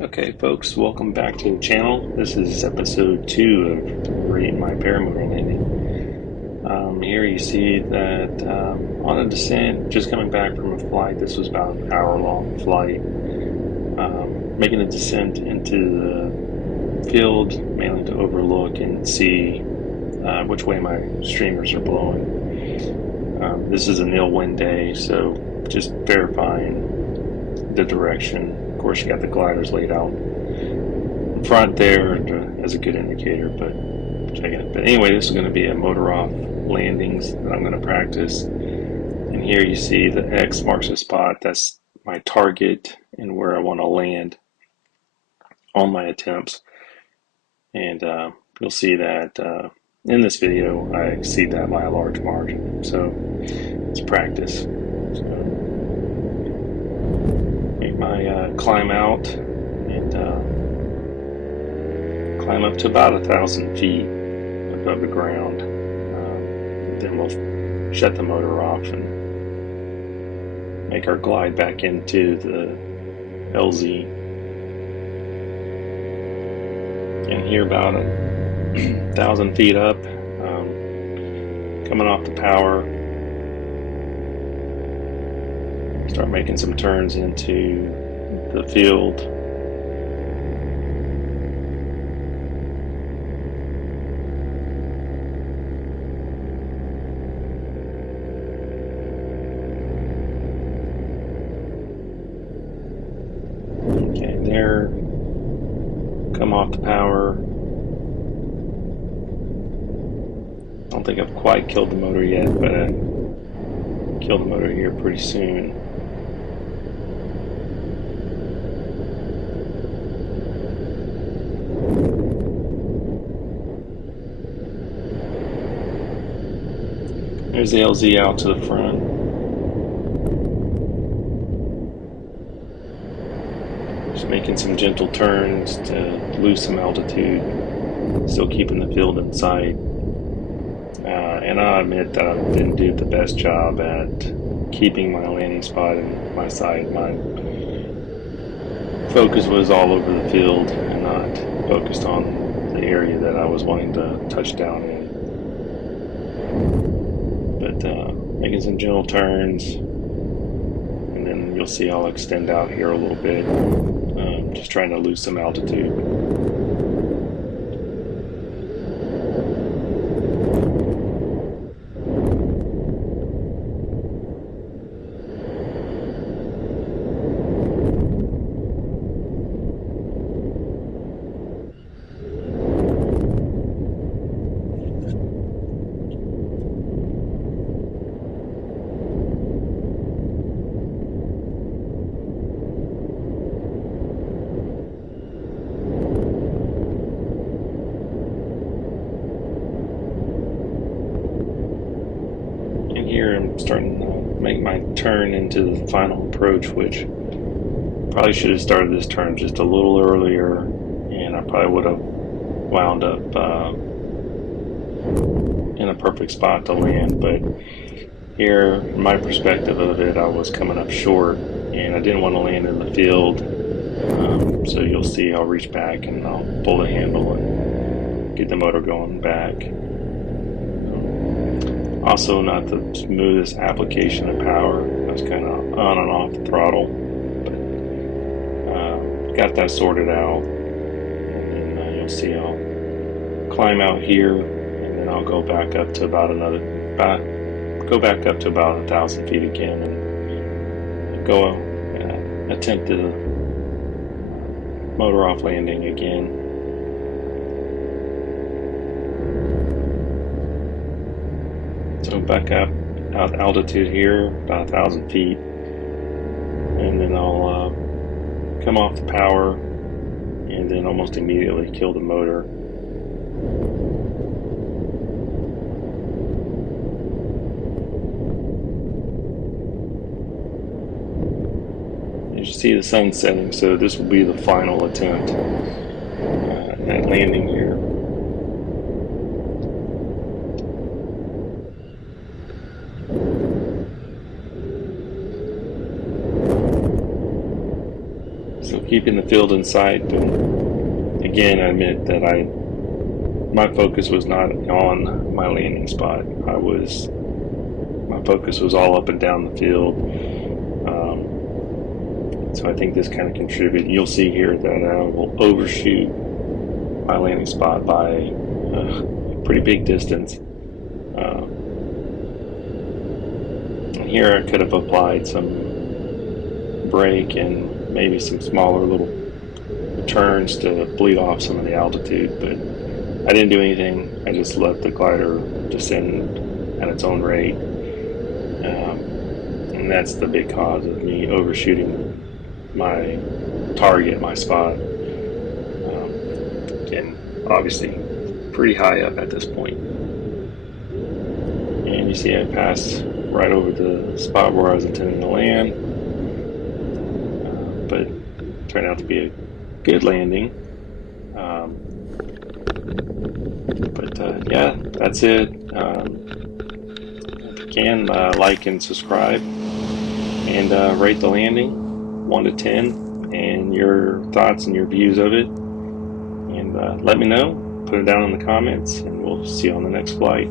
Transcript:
Okay, folks, welcome back to the channel. This is episode 2 of Rating My Paramotor Landing. Here you see that on a descent, just coming back from a flight, this was about an hour-long flight, making a descent into the field, mainly to overlook and see which way my streamers are blowing. This is a nil wind day, so just verifying the direction. Of course, you got the gliders laid out in front there as a good indicator, but check it. But anyway, this is going to be a motor off landings that I'm going to practice. And here you see the X marks the spot. That's my target and where I want to land on my attempts. And you'll see that in this video, I exceed that by a large margin. So it's practice. So make my climb out and climb up to about 1,000 feet above the ground. Then we'll shut the motor off and make our glide back into the LZ. And here about 1,000 feet up, coming off the power, start making some turns into the field. Okay, there, come off the power. I don't think I've quite killed the motor yet, but I kill the motor here pretty soon. There's the LZ out to the front. Just making some gentle turns to lose some altitude, still keeping the field in sight. And I admit that I didn't do the best job at keeping my landing spot in my sight. My focus was all over the field and not focused on the area that I was wanting to touch down in. But making some gentle turns, and then you'll see I'll extend out here a little bit, just trying to lose some altitude. Here I'm starting to make my turn into the final approach, which probably should have started this turn just a little earlier, and I probably would have wound up in a perfect spot to land. But here, from my perspective of it, I was coming up short and I didn't want to land in the field. So you'll see I'll reach back and I'll pull the handle and get the motor going back. Also, not the smoothest application of power. I was kind of on and off the throttle, but got that sorted out. And then you'll see I'll climb out here, and then I'll go back up to about 1,000 feet again, and go attempt the motor off landing again. So back up out altitude here, about 1,000 feet, and then I'll come off the power and then almost immediately kill the motor. You see the sun setting, so this will be the final attempt at landing here. keeping the field in sight. But again, I admit that my focus was not on my landing spot. My focus was all up and down the field. So I think this kind of contributed. You'll see here that I will overshoot my landing spot by a pretty big distance. And here I could have applied some brake and maybe some smaller little turns to bleed off some of the altitude, but I didn't do anything. I just let the glider descend at its own rate. And that's the big cause of me overshooting my target, my spot. Again, obviously pretty high up at this point. And you see I passed right over the spot where I was intending to land. But it turned out to be a good landing. Yeah, that's it. If you can, like and subscribe, and rate the landing 1 to 10 and your thoughts and your views of it. And let me know. Put it down in the comments, and we'll see you on the next flight.